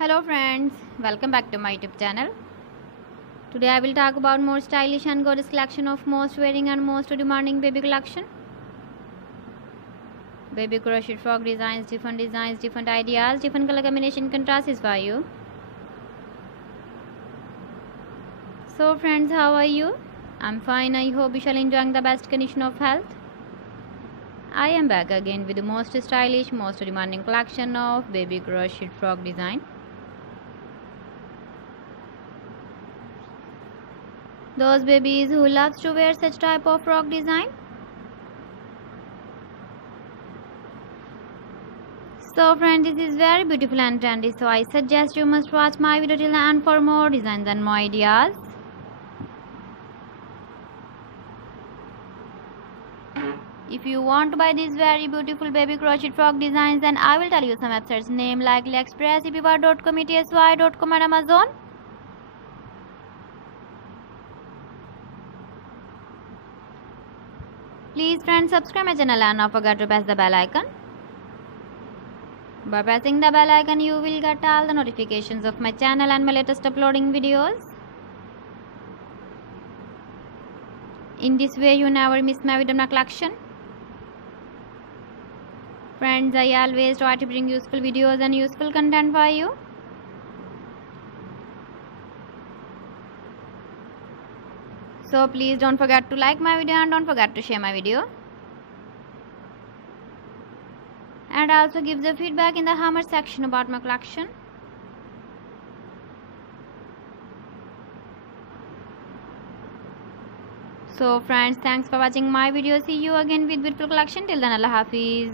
Hello friends, welcome back to my YouTube channel. Today I will talk about more stylish and gorgeous collection of most wearing and most demanding baby collection. Baby crochet frog designs, different ideas, different color combination contrasts for you. So friends, how are you? I'm fine. I hope you shall enjoying the best condition of health. I am back again with the most stylish, most demanding collection of baby crochet frog design. Those babies who loves to wear such type of frog design. So friends, this is very beautiful and trendy, so I suggest you must watch my video till the end for more designs and more ideas. If you want to buy these very beautiful baby crochet frog designs, then I will tell you some websites name like AliExpress, eBay.com, ETSY.com and Amazon. Please friends, subscribe my channel and not forget to press the bell icon. By pressing the bell icon, you will get all the notifications of my channel and my latest uploading videos. In this way, you never miss my video collection. Friends, I always try to bring useful videos and useful content for you. So please don't forget to like my video and don't forget to share my video. And also give the feedback in the comment section about my collection. So friends, thanks for watching my video. See you again with beautiful collection. Till then, Allah Hafiz.